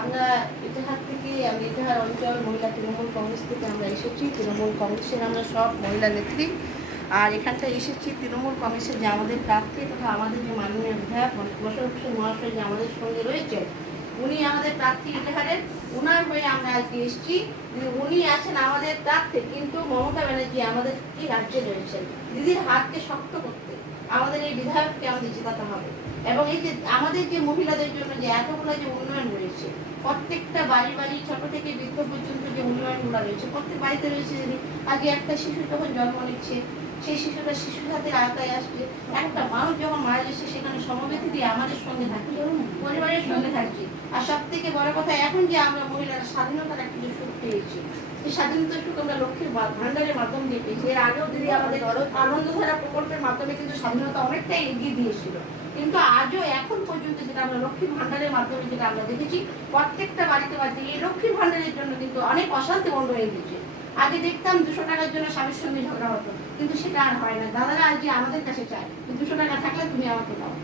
আমরা ইটাহার থেকে আমি ইটাহার অঞ্চল মহিলা তৃণমূল কংগ্রেস থেকে আমরা এসেছি। তৃণমূল কংগ্রেসের আমরা সব মহিলা নেত্রী। আর এখানটায় এসেছি তৃণমূল কংগ্রেসের যে আমাদের প্রার্থী তথা আমাদের যে মাননীয় বিধায়ক বশর হোসেন মহাশয় যে আমাদের সঙ্গে রয়েছে, উনি আমাদের প্রার্থী ইটাহারের, ওনার হয়ে আমরা আজকে এসেছি। উনি আছেন আমাদের প্রার্থী, কিন্তু মমতা ব্যানার্জি আমাদের কি রাজ্যে রয়েছেন দিদির হাতকে শক্ত করতে। আমাদের এই বিধায়ককে আমাদের জেতাতে হবে। এবং এই যে আমাদের যে মহিলাদের জন্য যে এতগুলো যে উন্নয়ন রয়েছে, প্রত্যেকটা বাড়ি বাড়ি ছোট থেকে বৃদ্ধ পর্যন্ত যে উন্নয়নগুলো রয়েছে, প্রত্যেক বাড়িতে রয়েছে। যদি আগে একটা শিশু যখন জন্ম নিচ্ছে, সেই শিশুটা শিশু হাতের আওতায় আসছে। একটা মানুষ যখন মারা যাচ্ছে, সেখানে সমবেত দিয়ে আমাদের সঙ্গে থাকছে, পরিবারের সঙ্গে থাকছি। আর সব থেকে বড় কথা, এখন যে আমরা মহিলারা স্বাধীনতার একটা যে সুখ পেয়েছি, এই স্বাধীনতার সুখ আমরা লক্ষ্মীর ভান্ডারের মাধ্যমে দিয়ে পেয়েছি। এর আগেও দিদি আমাদের আনন্দধারা প্রকল্পের মাধ্যমে কিন্তু স্বাধীনতা অনেকটাই এগিয়ে দিয়েছিল। কিন্তু আজও এখন পর্যন্ত যেটা আমরা লক্ষ্মী ভান্ডারের মাধ্যমে যেটা আমরা দেখেছি, প্রত্যেকটা বাড়িতে বাড়িতে এই লক্ষ্মী ভান্ডারের জন্য কিন্তু অনেক অশান্তি বন্ধ হয়ে গেছে। আগে দেখতাম 200 টাকার জন্য স্বামীর সঙ্গে ঝগড়া হতো, কিন্তু সেটা আর হয় না। দাদারা আজ যে আমাদের কাছে চায় 200 টাকা থাকলে তুমি আমাকে দাও,